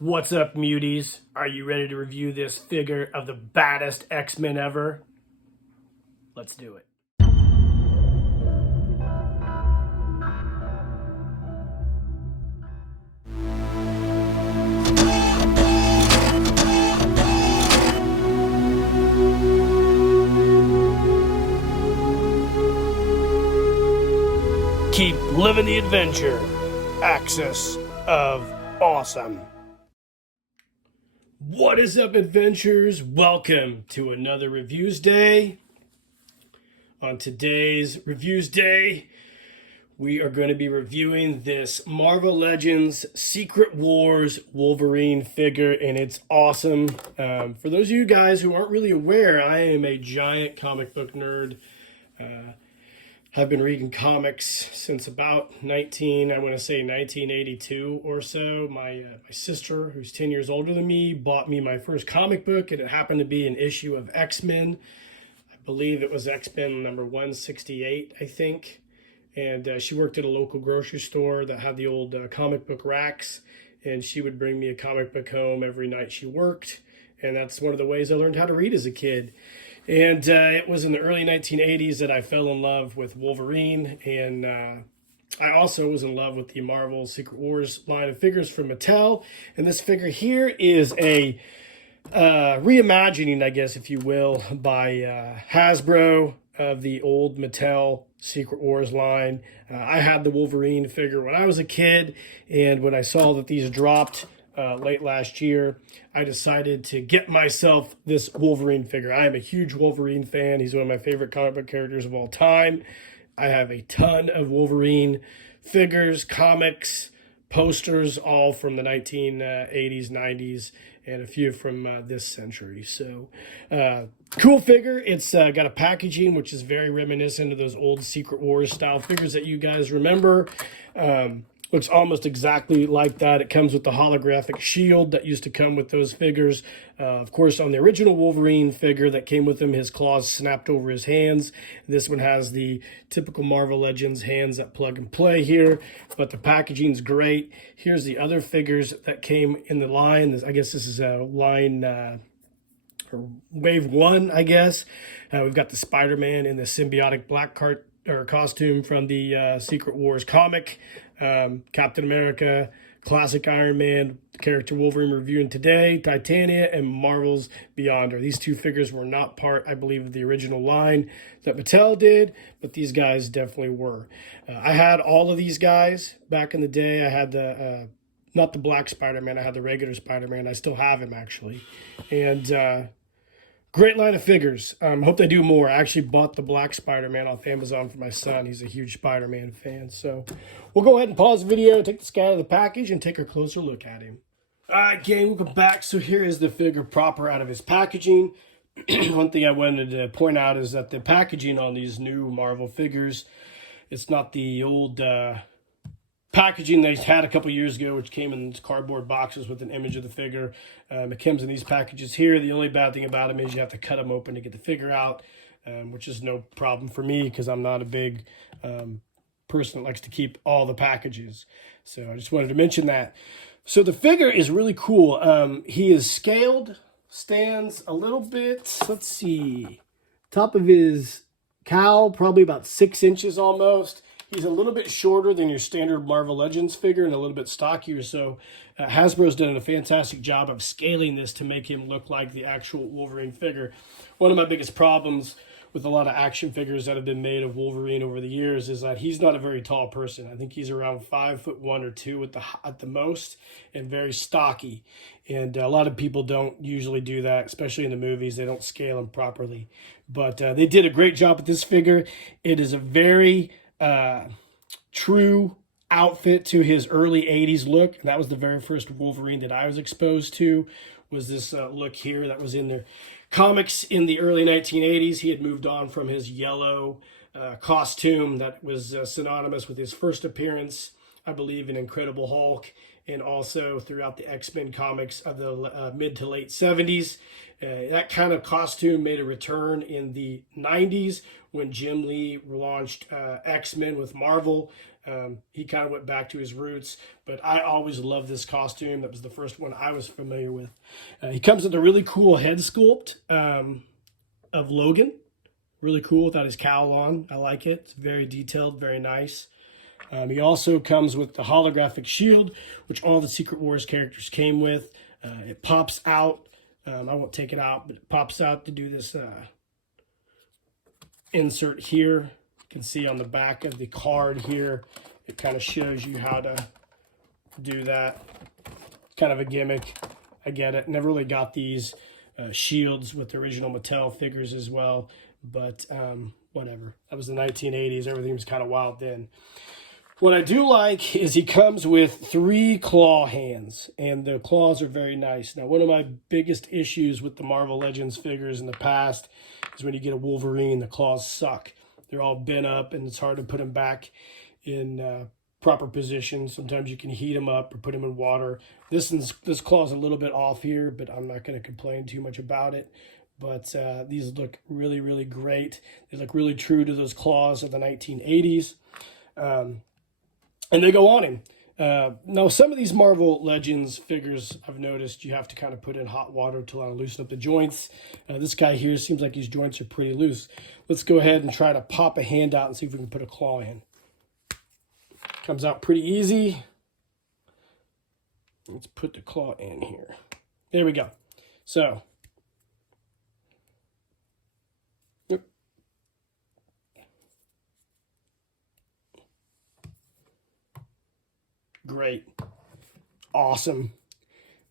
What's up, muties? Are you ready to review this figure of the baddest X-Men ever? Let's do it. Keep living the adventure. Axis of Awesome. What is up, adventurers? Welcome to another Reviews Day. On today's Reviews Day, we are going to be reviewing this Marvel Legends Secret Wars Wolverine figure, and it's awesome. For those of you guys who aren't really aware, I am a giant comic book nerd. I've been reading comics since about 1982 or so. My sister, who's 10 years older than me, bought me my first comic book, and it happened to be an issue of X-Men. I believe it was X-Men number 168, I think. And she worked at a local grocery store that had the old comic book racks, and she would bring me a comic book home every night she worked. And that's one of the ways I learned how to read as a kid. And it was in the early 1980s that I fell in love with Wolverine. And I also was in love with the Marvel Secret Wars line of figures from Mattel. And this figure here is a reimagining, I guess, if you will, by Hasbro of the old Mattel Secret Wars line. I had the Wolverine figure when I was a kid. And when I saw that these dropped late last year, I decided to get myself this Wolverine figure. I am a huge Wolverine fan. He's one of my favorite comic book characters of all time. I have a ton of Wolverine figures, comics, posters, all from the 1980s, 90s, and a few from this century. So, cool figure. It's got a packaging which is very reminiscent of those old Secret Wars style figures that you guys remember. Looks almost exactly like that. It comes with the holographic shield that used to come with those figures. Of course, on the original Wolverine figure that came with him, his claws snapped over his hands. This one has the typical Marvel Legends hands that plug and play here, but the packaging's great. Here's the other figures that came in the line. I guess this is a line or wave one, I guess. We've got the Spider-Man in the symbiotic black costume from the Secret Wars comic. Captain America, classic Iron Man, the character Wolverine reviewing today, Titania, and Marvel's Beyonder. These two figures were not part, I believe, of the original line that Mattel did, but these guys definitely were. I had all of these guys back in the day. I had the, not the black Spider-Man, I had the regular Spider-Man. I still have him, actually. And great line of figures. Hope they do more. I actually bought the black Spider-Man off Amazon for my son. He's a huge Spider-Man fan. So we'll go ahead and pause the video, take this guy out of the package, and take a closer look at him. All right, gang, welcome back. So here is the figure proper out of his packaging. One thing I wanted to point out is that the packaging on these new Marvel figures, it's not the old packaging they had a couple years ago, which came in cardboard boxes with an image of the figure. It comes in these packages here. The only bad thing about them is you have to cut them open to get the figure out, which is no problem for me because I'm not a big person that likes to keep all the packages. So I just wanted to mention that. So the figure is really cool. He is scaled, stands a little bit, let's see, top of his cowl, probably about 6 inches almost. He's a little bit shorter than your standard Marvel Legends figure and a little bit stockier, so Hasbro's done a fantastic job of scaling this to make him look like the actual Wolverine figure. One of my biggest problems with a lot of action figures that have been made of Wolverine over the years is that he's not a very tall person. I think he's around 5'1" or 2" at the most, and very stocky. And a lot of people don't usually do that, especially in the movies. They don't scale him properly. But they did a great job with this figure. It is a very true outfit to his early 80s look, and that was the very first Wolverine that I was exposed to, was this look here that was in the comics in the early 1980s. He had moved on from his yellow costume that was synonymous with his first appearance, I believe, in Incredible Hulk, and also throughout the X-Men comics of the mid to late 70s. That kind of costume made a return in the 90s when Jim Lee launched X-Men with Marvel. He kind of went back to his roots, but I always loved this costume. That was the first one I was familiar with. He comes with a really cool head sculpt of Logan. Really cool without his cowl on. I like it. It's very detailed, very nice. He also comes with the holographic shield, which all the Secret Wars characters came with. It pops out. I won't take it out, but it pops out to do this insert here. You can see on the back of the card here, it kind of shows you how to do that. It's kind of a gimmick. I get it. Never really got these shields with the original Mattel figures as well, but whatever. That was the 1980s. Everything was kind of wild then. What I do like is he comes with 3 claw hands, and the claws are very nice. Now, one of my biggest issues with the Marvel Legends figures in the past is when you get a Wolverine, the claws suck. They're all bent up, and it's hard to put them back in proper position. Sometimes you can heat them up or put them in water. This claw is a little bit off here, but I'm not going to complain too much about it. But these look really, really great. They look really true to those claws of the 1980s. And they go on him. Now, some of these Marvel Legends figures, I've noticed you have to kind of put in hot water to loosen up the joints. This guy here seems like his joints are pretty loose. Let's go ahead and try to pop a hand out and see if we can put a claw in. Comes out pretty easy. Let's put the claw in here. There we go. So, yep. Great. Awesome.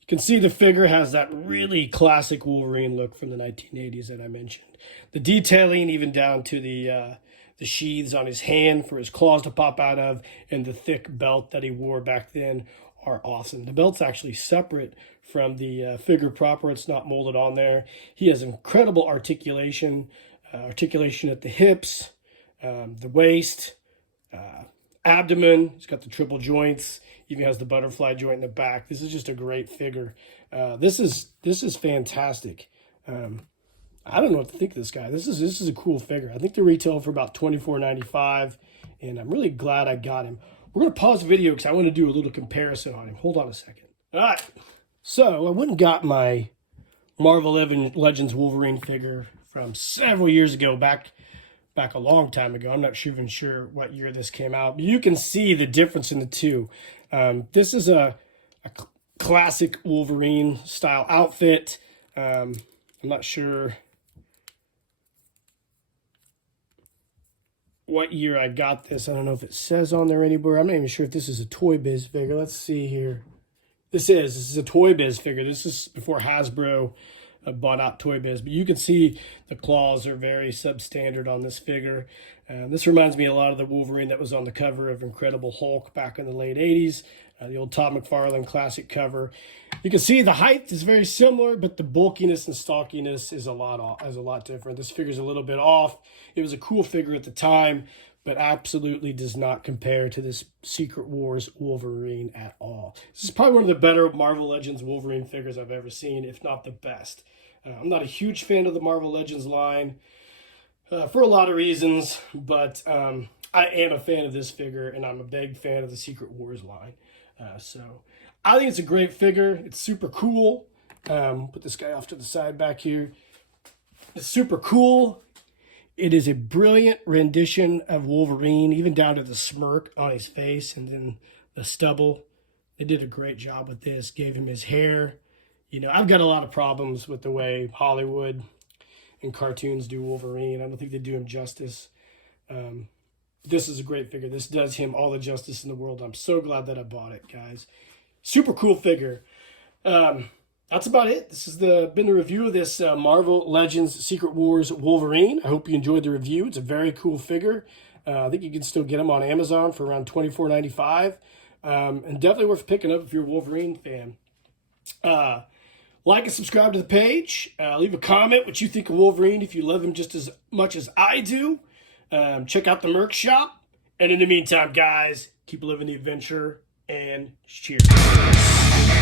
You can see the figure has that really classic Wolverine look from the 1980s that I mentioned. The detailing, even down to the sheaths on his hand for his claws to pop out of, and the thick belt that he wore back then are awesome. The belt's actually separate from the figure proper. It's not molded on there. He has incredible articulation at the hips, the waist, abdomen. He's got the triple joints. Even has the butterfly joint in the back. This is just a great figure. This is fantastic. I don't know what to think of this guy. This is a cool figure. I think they retail for about $24.95, and I'm really glad I got him. We're gonna pause the video because I want to do a little comparison on him. Hold on a second. All right. So I went and got my Marvel Legends Wolverine figure from several years ago, back a long time ago. I'm not even sure what year this came out, but you can see the difference in the two. This is a classic Wolverine style outfit. I'm not sure what year I got this. I don't know if it says on there anywhere. I'm not even sure if this is a Toy Biz figure. Let's see here. This is a Toy Biz figure. This is before Hasbro bought out Toy Biz, but you can see the claws are very substandard on this figure. This reminds me a lot of the Wolverine that was on the cover of Incredible Hulk back in the late 80s, the old Todd McFarlane classic cover. You can see the height is very similar, but the bulkiness and stockiness is a lot different. This figure's a little bit off. It was a cool figure at the time, but absolutely does not compare to this Secret Wars Wolverine at all. This is probably one of the better Marvel Legends Wolverine figures I've ever seen, if not the best. I'm not a huge fan of the Marvel Legends line for a lot of reasons, but I am a fan of this figure, and I'm a big fan of the Secret Wars line. So I think it's a great figure. It's super cool. Put this guy off to the side back here. It's super cool. It is a brilliant rendition of Wolverine, even down to the smirk on his face and then the stubble. They did a great job with this. Gave him his hair. You know, I've got a lot of problems with the way Hollywood and cartoons do Wolverine. I don't think they do him justice. This is a great figure. This does him all the justice in the world. I'm so glad that I bought it, guys. Super cool figure. That's about it. This has been the review of this Marvel Legends Secret Wars Wolverine. I hope you enjoyed the review. It's a very cool figure. I think you can still get them on Amazon for around $24.95. And definitely worth picking up if you're a Wolverine fan. Like and subscribe to the page. Leave a comment what you think of Wolverine if you love him just as much as I do. Check out the merch shop. And in the meantime, guys, keep living the adventure and cheers.